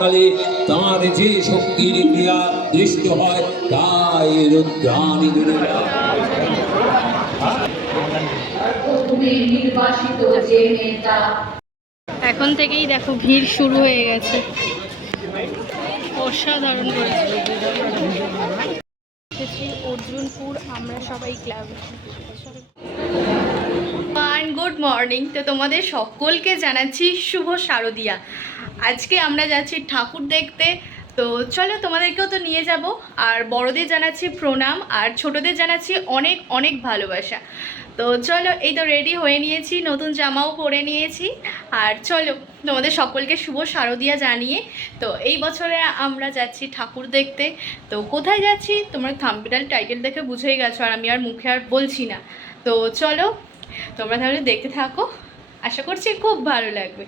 কালে তাঁর যে শক্তির ক্রিয়া দৃষ্ট হয় তাই রুদ্রাণী দুর্গা। এখন থেকেই দেখো ভিড় শুরু হয়ে গেছে, অসাধারণ করেছে। অর্জুনপুর আমরা সবাই ক্লাব। Good morning. তো তোমাদের সকলকে জানাচ্ছি শুভ শারদিয়া। আজকে আমরা যাচ্ছি ঠাকুর দেখতে, তো চলো তোমাদেরকেও তো নিয়ে যাব। আর বড়দের জানাচ্ছি প্রণাম, আর ছোটদের জানাচ্ছি অনেক অনেক ভালোবাসা। তো চলো, এই তো রেডি হয়ে নিয়েছি, নতুন জামাও পরে নিয়েছি। আর চলো তোমাদের সকলকে শুভ শারদিয়া জানিয়ে, তো এই বছরে আমরা যাচ্ছি ঠাকুর দেখতে। তো কোথায় যাচ্ছি তোমরা থাম্বনেল টাইটেল দেখে বুঝেই গেছো, আর আমি আর মুখে আর বলছি না। তো চলো তোমরা তাহলে দেখতে থাকো, আশা করছি খুব ভালো লাগবে।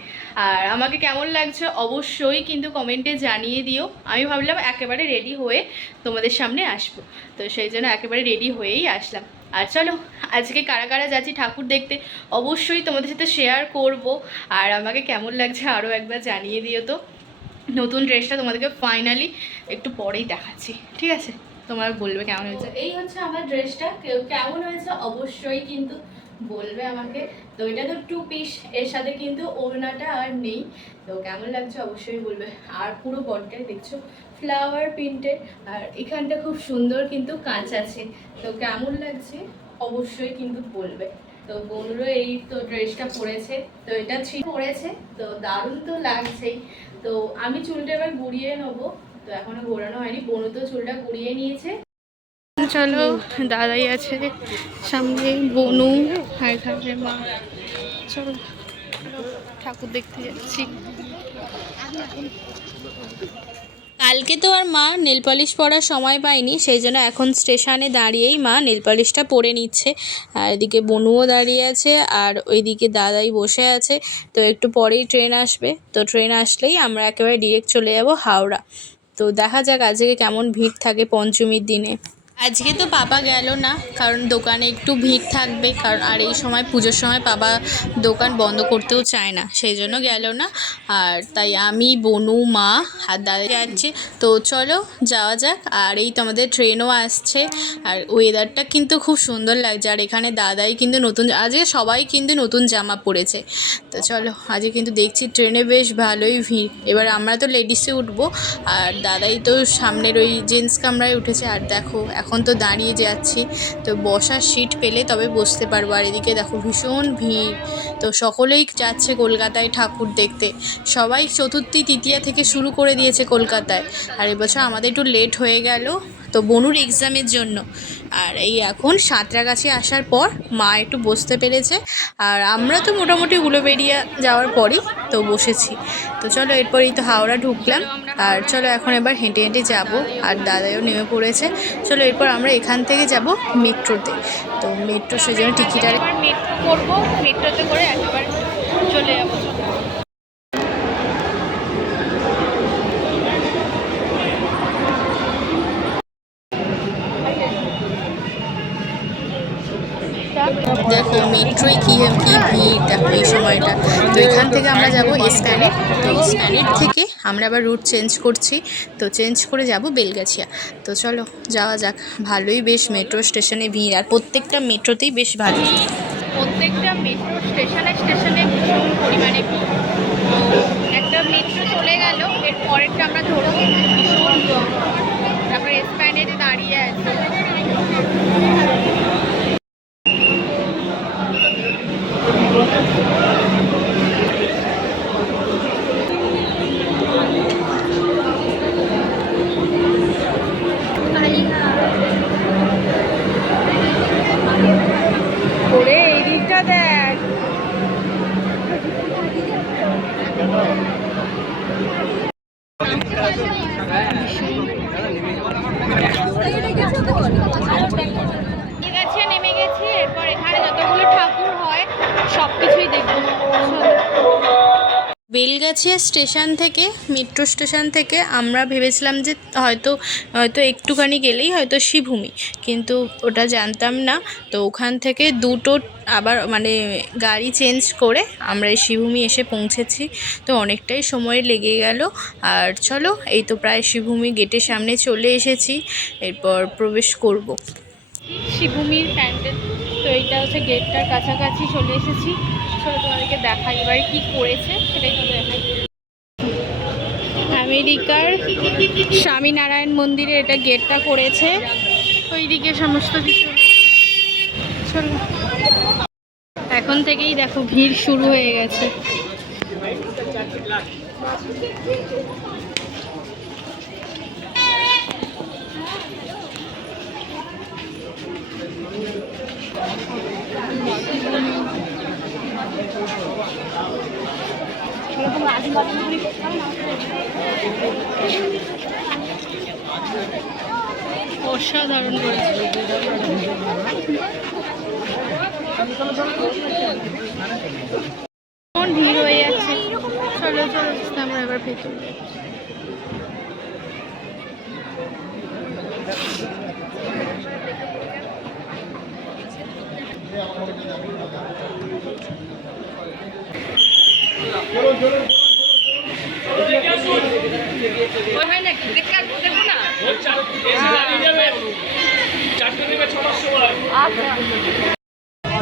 আর আমাকে কেমন লাগছে অবশ্যই কিন্তু কমেন্টে জানিয়ে দিও। আমি ভাবলাম একেবারে রেডি হয়ে তোমাদের সামনে আসবো, তো সেই জন্য একেবারে রেডি হয়েই আসলাম। আর চলো আজকে কারা কারা যাচ্ছি ঠাকুর দেখতে অবশ্যই তোমাদের সাথে শেয়ার করব। আর আমাকে কেমন লাগছে আরও একবার জানিয়ে দিও। তো নতুন ড্রেসটা তোমাদেরকে ফাইনালি একটু পরেই দেখাচ্ছি, ঠিক আছে? তোমরা বলবে কেমন হয়েছে। এই হচ্ছে আমার ড্রেসটা, কেমন হয়েছে অবশ্যই কিন্তু বলবে আমাকে। তো এটা তো 2 পিস, এর সাথে কিন্তু ওড়নাটা আর নেই। তো কেমন লাগছে অবশ্যই বলবে। আর পুরো বডিটাই দেখছো ফ্লাওয়ার প্রিন্টের, আর এখানটা খুব সুন্দর কিন্তু কাঁচ আছে। তো কেমন লাগছে অবশ্যই কিন্তু বলবে। তো বনুরও এই তো ড্রেসটা পরেছে, তো এটা পরেছে, তো দারুণ তো লাগছেই। তো আমি চুলটা এবার গুড়িয়ে নেবো, তো এখনো ঘোরানো হয়নি। বনু তো চুলটা গুড়িয়ে নিয়েছে। চলো দাদাই আছে সামনে, বনু আর ঘরের মা। চলো ঠাকুর দেখতে যাচ্ছি। কালকে তো আর মা নেল পলিশ পরার সময় পায়নি, সেই জন্য এখন স্টেশনে দাঁড়িয়েই মা নেল পলিশটা পরে নিচ্ছে। আর এদিকে বনুও দাঁড়িয়ে আছে, আর ওইদিকে দাদাই বসে আছে। তো একটু পরেই ট্রেন আসবে, তো ট্রেন আসলেই আমরা একেবারে ডিরেক্ট চলে যাব হাওড়া। তো দেখা যাক আজকে কেমন ভিড় থাকে পঞ্চমীর দিনে। আজকে তো পাপা গেল না, কারণ দোকানে একটু ভিড় থাকবে, কারণ আর এই সময় পুজোর সময় পাপা দোকান বন্ধ করতেও চায় না, সেই জন্য গেল না। আর তাই আমি, বনু, মা আর দাদা যাচ্ছি। তো চলো যাওয়া যাক। আর এই তো আমাদের ট্রেনও আসছে, আর ওয়েদারটা কিন্তু খুব সুন্দর লাগছে। আর এখানে দাদাই কিন্তু নতুন, আজকে সবাই কিন্তু নতুন জামা পরেছে। তো চলো আজকে কিন্তু দেখছি ট্রেনে বেশ ভালোই ভিড়। এবার আমরা তো লেডিসে উঠবো, আর দাদাই তো সামনের ওই জেন্টস কামরায় উঠেছে। আর দেখো এখন তো দাঁড়িয়ে যাচ্ছি, তো বসার সিট পেলে তবে বসতে পারবো। আর এদিকে দেখো ভীষণ ভিড়, তো সকলেই যাচ্ছে কলকাতায় ঠাকুর দেখতে। সবাই চতুর্থী তৃতীয়া থেকে শুরু করে দিয়েছে কলকাতায়। আর এবছর আমাদের একটু লেট হয়ে গেল, তো বনুর এক্সামের জন্য। আর এই এখন সাঁতরাগাছি আসার পর মা একটু বসতে পেরেছে, আর আমরা তো মোটামুটি উলুবেড়িয়া যাওয়ার পরই তো বসেছি। তো চলো এরপরেই তো হাওড়া ঢুকলাম। আর চলো এখন এবার হেঁটে হেঁটে যাবো, আর দাদাইও নেমে পড়েছে। চলো এরপর আমরা এখান থেকে যাব মেট্রোতে। তো মেট্রো সেজন্য টিকিট আর মেট্রো করবো, মেট্রোতে করে একবার চলে যাবো। দেখো মেট্রোয় কী ভিড় দেখো এই সময়টা। তো এখান থেকে আমরা যাব এসপ্ল্যানেড। তো এসপ্ল্যানেড থেকে আমরা আবার রুট চেঞ্জ করছি, তো চেঞ্জ করে যাব বেলগাছিয়া। তো চলো যাওয়া যাক। ভালোই বেশ মেট্রো স্টেশনে ভিড়, আর প্রত্যেকটা মেট্রোতেই বেশ ভালো, প্রত্যেকটা মেট্রো স্টেশনে ভীষণ পরিমাণে ভিড়। তো একটা মেট্রো চলে গেল, এর পরেরটা আমরা ধরবো, ভীষণ তারপরে এসপ্ল্যানেডে দাঁড়িয়ে আছি। করে এই দিকটা দেখ, নেমে গেছি। এরপর এখানে যতগুলো ঠাকুর হয় সব কিছুই দেখবো। বেলগাছিয়া স্টেশন থেকে, মেট্রো স্টেশন থেকে আমরা ভেবেছিলাম যে হয়তো হয়তো একটুখানি গেলেই হয়তো শ্রীভূমি, কিন্তু ওটা জানতাম না। তো ওখান থেকে দুটো আবার মানে গাড়ি চেঞ্জ করে আমরা এই শ্রীভূমি এসে পৌঁছেছি। তো অনেকটাই সময় লেগে গেল। আর চলো, এই তো প্রায় শ্রীভূমি গেটের সামনে চলে এসেছি, এরপর প্রবেশ করব শ্রীভূমির প্যান্ডেল। তো এইটা হচ্ছে গেটটার কাছাকাছি চলে এসেছি। চলো তোমাদেরকে দেখাই এবার কি করেছে সেটাই তো দেখাই। আমেরিকার স্বামীনারায়ণ মন্দিরে এটা গেটটা করেছে, ওইদিকে সমস্ত কিছু। চলো, এখন থেকেই দেখো ভিড় শুরু হয়ে গেছে। অসাধারণ করেছে। ভিড় হয়ে যাচ্ছে। চলো চলো, আমরা এবার ভেতরে যাচ্ছি।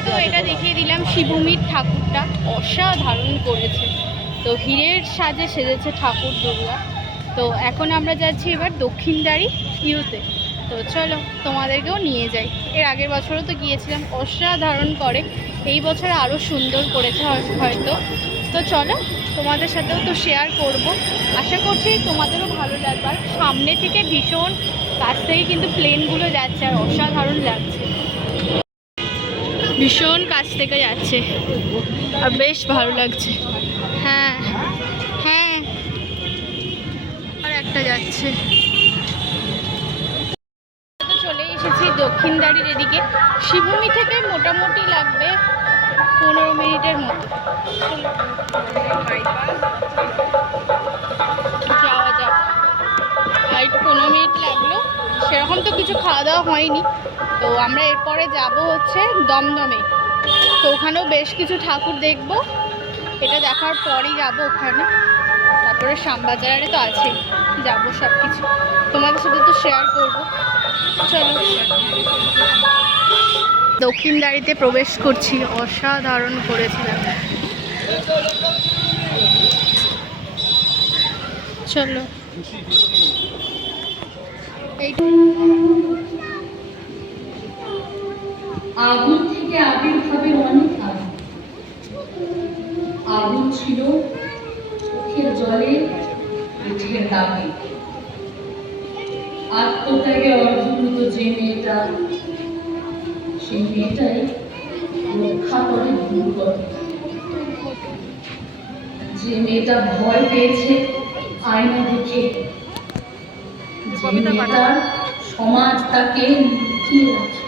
তো এটা দেখিয়ে দিলাম শ্রীভূমির ঠাকুরটা, অসাধারণ করেছে। তো হীরের সাজে সেজেছে ঠাকুর দুর্গা। তো এখন আমরা যাচ্ছি এবার দক্ষিণদ্বারী ইউতে। তো চলো তোমাদেরকেও নিয়ে যাই। এর আগের বছরও তো গিয়েছিলাম, অসাধারণ করে। এই বছর আরও সুন্দর করেছে হয়তো। তো চলো, তোমাদের সাথেও তো শেয়ার করব, আশা করছি তোমাদেরও ভালো লাগবে। আর সামনে থেকে ভীষণ কাছ থেকে কিন্তু প্লেনগুলো যাচ্ছে, আর অসাধারণ লাগছে, ভীষণ কাছ থেকে যাচ্ছে আর বেশ ভালো লাগছে। হ্যাঁ হ্যাঁ, আর একটা যাচ্ছে। তো চলে এসেছি দক্ষিণদ্বারীর এদিকে। শ্রীভূমি থেকে মোটামুটি লাগবে 15 মিনিটের মতো। যাওয়া যাক। আর 15 মিনিট লাগলো, সেরকম তো কিছু খাওয়া দাওয়া হয়নি। তো আমরা এরপরে যাব হচ্ছে দমদমে। তো ওখানেও বেশ কিছু ঠাকুর দেখব, এটা দেখার পরই যাব ওখানে। তারপরে শ্যামবাজারে তো আছেই, যাবো সব কিছু তোমাদের সাথে তো শেয়ার করব। চলো, দক্ষিণদ্বারীতে প্রবেশ করছি। অসাধারণ করেছিলাম। চলো, আগুন থেকে আবির্ভাবের অনেক আগে। আগুন ছিল চোখের জলে, পিঠের দাগে, আত্মত্যাগে অর্ধপ্রুত যে মেয়েটা, সেই মেয়েটাই রক্ষা করে দুর্গতি। যে মেয়েটা ভয় পেয়েছে আয়না দেখে, যে মেয়েটার সমাজ তাকে লুকিয়ে রাখে,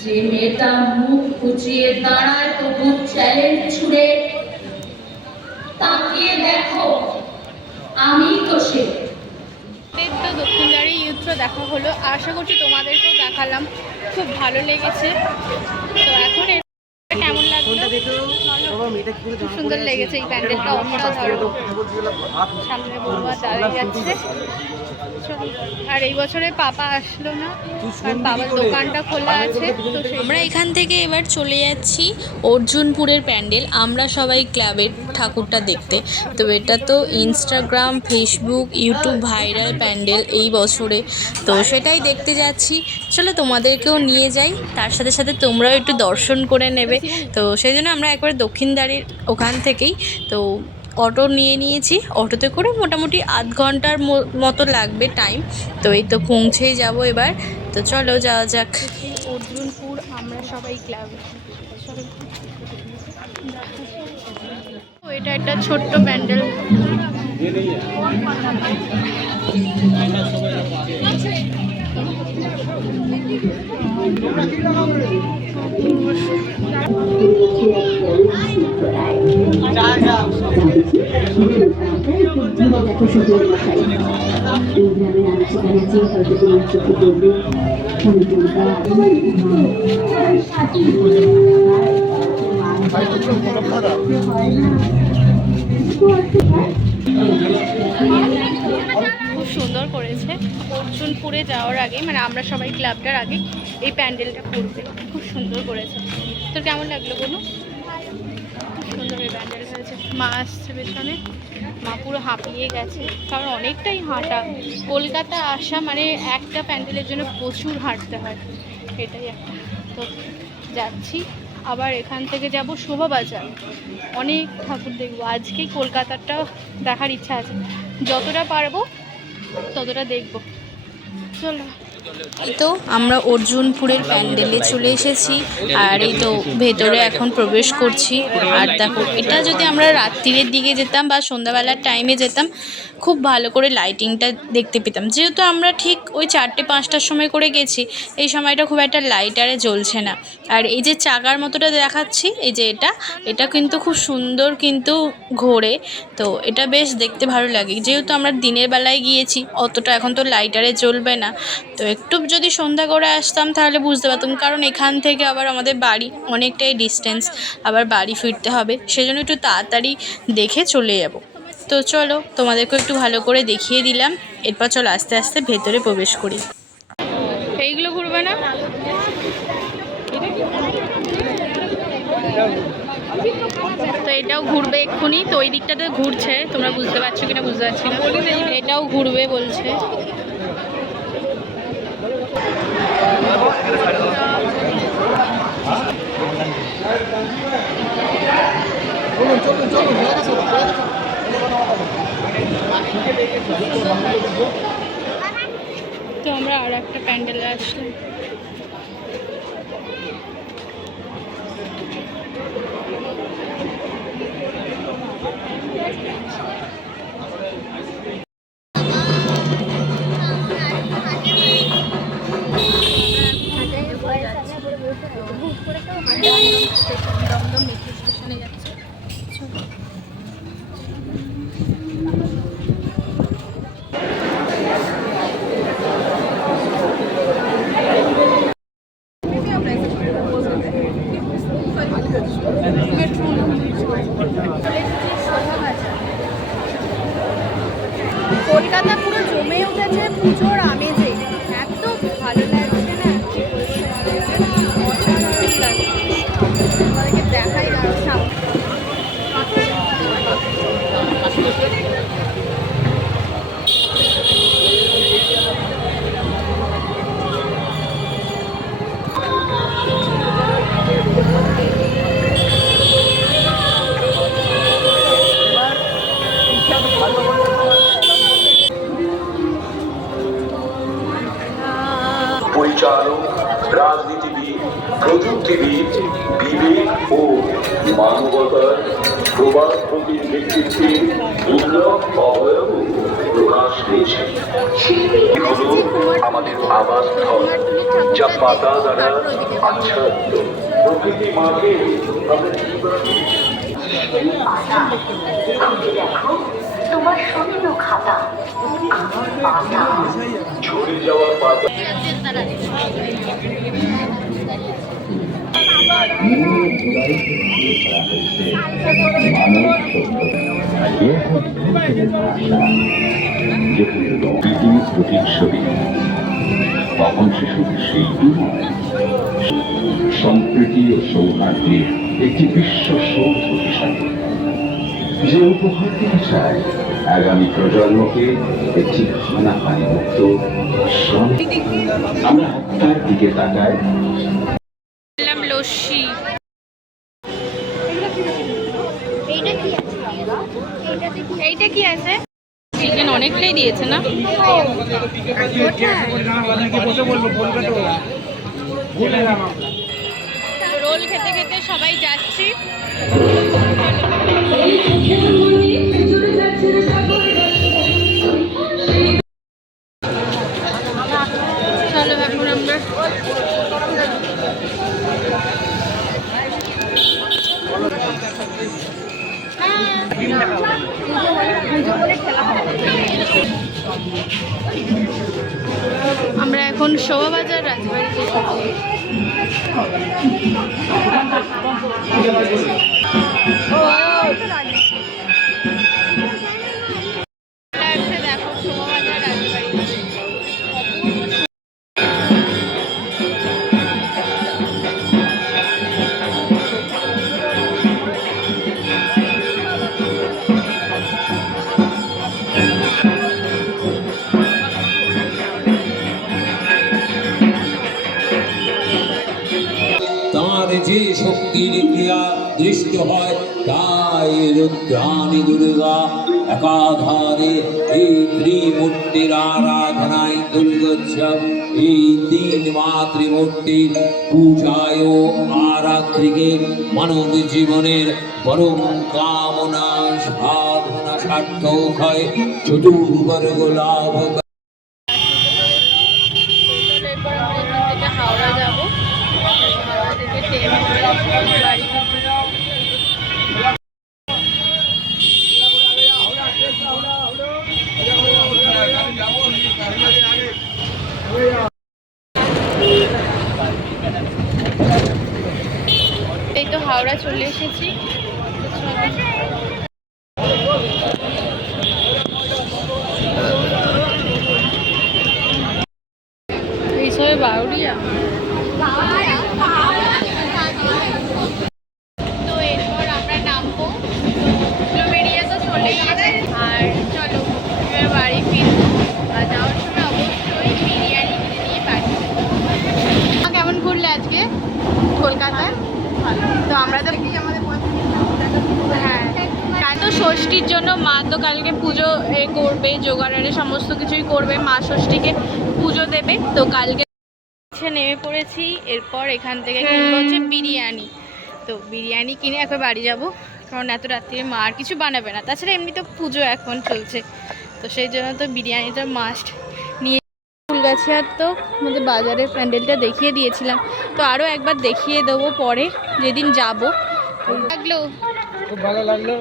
যে মেয়েটা মুখ উঁচিয়ে দাঁড়ায় তবু চ্যালেঞ্জ ছুড়ে, তাকিয়ে দেখো আমি তো সে। তো দক্ষিণদ্বারী ইউথটা দেখা হলো, আশা করছি তোমাদেরকেও দেখালাম, খুব ভালো লেগেছে। তো এখন কেমন লাগলো? খুব সুন্দর লেগেছে এই প্যান্ডেলটা, অসাধারণ। সামনে বৌমা দাঁড়িয়ে যাচ্ছে। আর এই বছরে পাপা আসলো না, কারণ বাবার দোকানটা খোলা আছে। তো আমরা এখান থেকে এবার চলে যাচ্ছি অর্জুনপুরের প্যান্ডেল, আমরা সবাই ক্লাবের ঠাকুরটা দেখতে। তো এটা তো Instagram, Facebook, YouTube viral pandal এই বছরে, তো সেটাই দেখতে যাচ্ছি। চলো তোমাদেরকেও নিয়ে যাই, তার সাথে সাথে তোমরাও একটু দর্শন করে নেবে। তো সেই জন্য আমরা একবারে দক্ষিণদ্বারীর ওখান থেকেই তো অটো নিয়ে নিয়েছি। অটোতে করে মোটামুটি আধ ঘন্টার মতো লাগবে টাইম। তো এই তো পৌঁছেই যাব এবার। তো চলো যাওয়া যাক। অর্জুনপুর আমরা সবাই ক্লাবে। এটা একটা ছোট্ট প্যান্ডেল। যা খুব সুন্দর করেছে। অর্জুনপুরে যাওয়ার আগে মানে আমরা সবাই ক্লাবটার আগে এই প্যান্ডেলটা করবে, খুব সুন্দর করেছে। তোর কেমন লাগলো বলো? খুব সুন্দর এই প্যান্ডেল হয়েছে। মা আসছে পেছনে, মা পুরো হাঁপিয়ে গেছে, কারণ অনেকটাই হাঁটা। কলকাতা আসা মানে একটা প্যান্ডেলের জন্য প্রচুর হাঁটতে হয়, এটাই একটা। তো যাচ্ছি, আবার এখান থেকে যাব শোভাবাজার, অনেক ঠাকুর দেখবো। আজকেই কলকাতাটা দেখার ইচ্ছা আছে, যতটা পারবো ততটা দেখবো। চলো, এই তো আমরা অর্জুনপুরের প্যান্ডেলে চলে এসেছি, আর এই তো ভেতরে এখন প্রবেশ করছি। আর দেখো, এটা যদি আমরা রাত্রির দিকে যেতাম বা সন্ধ্যাবেলার টাইমে যেতাম, খুব ভালো করে লাইটিংটা দেখতে পেতাম। যেহেতু আমরা ঠিক ওই 4টে-5টার সময় করে গেছি, এই সময়টা খুব একটা লাইটারে জ্বলছে না। আর এই যে চাকার মতোটা দেখাচ্ছি, এই যে এটা কিন্তু খুব সুন্দর কিন্তু ঘোরে, তো এটা বেশ দেখতে ভালো লাগে। যেহেতু আমরা দিনের বেলায় গিয়েছি, অতটা এখন তো লাইটারে জ্বলবে না, তো একটু যদি সন্ধ্যা করে আসতাম তাহলে বুঝতে পারতাম, কারণ এখান থেকে আবার আমাদের বাড়ি অনেকটাই ডিস্টেন্স, আবার বাড়ি ফিরতে হবে, সেজন্য একটু তাড়াতাড়ি দেখে চলে যাব। তো চলো, তোমাদেরকেও একটু ভালো করে দেখিয়ে দিলাম। এরপর চলো আস্তে আস্তে ভেতরে প্রবেশ করি। এইগুলো ঘুরবে না? তো এটাও ঘুরবে এক্ষুনি, তো ওই দিকটাতে ঘুরছে, তোমরা বুঝতে পারছো কিনা বুঝতে পারছি না। এটাও ঘুরবে বলছে। তো আমরা আর একটা প্যান্ডেলে আসলাম। দমদম মেট্রো স্টেশনে যাচ্ছে। কলকাতা পুরো জমে উঠেছে পুজোর আমেজে, এত ভালো লাগছে না, অসাধারণ লাগছে। আমাদেরকে দেখাই দাঁড়ো সামনে। পরিচালক, রাজনীতিবিদ, প্রযুক্তিবিদ, বিবেক ও মানবতার প্রবাদ প্রবীণ ব্যক্তিত্বের দুর্লভ অবয়ব প্রকাশ পেয়েছে। এগুলো আমাদের আবাসস্থল, যা পাতা দ্বারা আচ্ছাদিত। প্রকৃতি মাকে তোমার স্বপ্ন খাতা, আমার পাতা, ঝরে যাওয়া পাতা তখন সে শুধু শিল্পী নয়, সম্প্রীতি ও সৌহার্দ্যের একটি বিশ্ব সৌধ হিসাবে, যে উপহার দিতে চায় আগামী প্রজন্মকে একটি হানাহানি মুক্ত। আমরা হত্যার দিকে তাকাই। লস্যি, এইটা কি আছে? চিকেন অনেকটাই দিয়েছে না? রোল খেতে খেতে সবাই যাচ্ছি। চলো এখন আমরা আমরা এখন শোভাবাজার রাজবাড়িতে এসেছি। দেখো শোভাবাজার রাজবাড়ি। তার যে শক্তির ক্রিয়া দৃষ্ট হয় তাই রুদ্রাণী দুর্গা একাধারে এই ত্রিমূর্তির আরাধনায় দুর্গোৎসব এই তিন মাতৃমূর্তির পূজায় ও আরাত্রিকে মানব জীবনের পরম কামনা সাধনা সার্থক হয় চতুর্বর্গ লাভ। এরপর আমরা এখান থেকে হাওড়া যাবো। হাওড়া থেকে ট্রেন করে বাড়ি ফিরবো। এই তো হাওড়া চলে এসেছি। এই সবে বাউরিয়া। তো এরপর আমরা নামবো। বেরিয়ে তো চলে গেছে আর চলো এবার বাড়ি ফিরবো। আর যাওয়ার সময় অবশ্যই বিরিয়ানি কিনে নিয়ে বাড়ি। কেমন ঘুরলে আজকে কলকাতায়? তো আমরা তো হ্যাঁ কাল তো ষষ্ঠীর জন্য মা তো কালকে পুজো করবে, জোগাড়ে সমস্ত কিছুই করবে, মা ষষ্ঠীকে পুজো দেবে। তো কালকে নেমে পড়েছি। এরপর এখান থেকে কিনবো হচ্ছে বিরিয়ানি। তো বিরিয়ানি কিনে একবার বাড়ি যাব, কারণ এত রাত্রিরে মা আর কিছু বানাবে না। তাছাড়া এমনি তো পুজো এখন চলছে, তো সেই জন্য তো বিরিয়ানিটা মাস্ট নিয়ে। ফুলগাছিয়ার তো আমাদের বাজারের প্যান্ডেলটা দেখিয়ে দিয়েছিলাম, তো আরও একবার দেখিয়ে দেবো পরে যেদিন যাবো। লাগলো খুব ভালো লাগলো,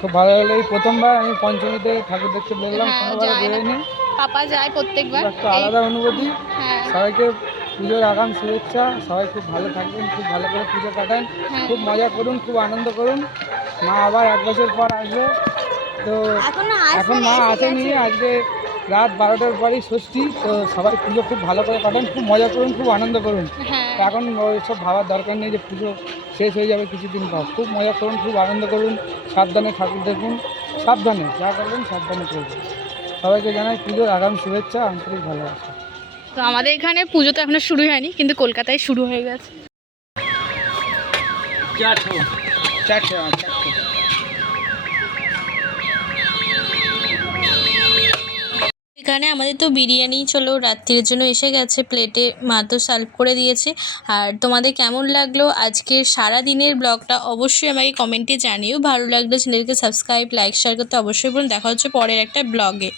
খুব ভালো লাগলো। এই প্রথমবার আমি পঞ্চমীতে ঠাকুর দেখতে বললাম, কোনোবার বেরোয়নি। পাপা যায় প্রত্যেকবার, একটা আলাদা অনুভূতি। হ্যাঁ সবাইকে পুজোর আগাম শুভেচ্ছা। সবাই খুব ভালো থাকবেন, খুব ভালো করে পুজো কাটান, খুব মজা করুন, খুব আনন্দ করুন। মা আবার 1 বছর পর আসবে, তো এখন মা আসেনি। আজকে রাত 12টার পরই ষষ্ঠী, তো সবাই পুজো খুব ভালো করে কাটান, খুব মজা করুন, খুব আনন্দ করুন। এখন ওইসব ভাবার দরকার নেই যে পুজো শেষ হয়ে যাবে কিছুদিন পর। খুব মজা করুন, খুব আনন্দ করুন, সাবধানে ঠাকুর দেখুন, সাবধানে যা করবেন সাবধানে করবেন। সবাইকে জানাই পুজোর আগাম শুভেচ্ছা, আন্তরিক ভালোবাসা। তো আমাদের এখানে পুজো তো এখনো শুরু হয়নি, কিন্তু কলকাতায় শুরু হয়ে গেছে। এখানে আমাদের তো বিরিয়ানি চলো রাত্রির জন্য এসে গেছে প্লেটে, মা তো সার্ভ করে দিয়েছে। আর তোমাদের কেমন লাগলো আজকের সারা দিনের ব্লগটা অবশ্যই আমাকে কমেন্টে জানিও। ভালো লাগলো চ্যানেলকে সাবস্ক্রাইব, লাইক, শেয়ার করতে অবশ্যই বলুন। দেখা হচ্ছে পরের একটা ব্লগে।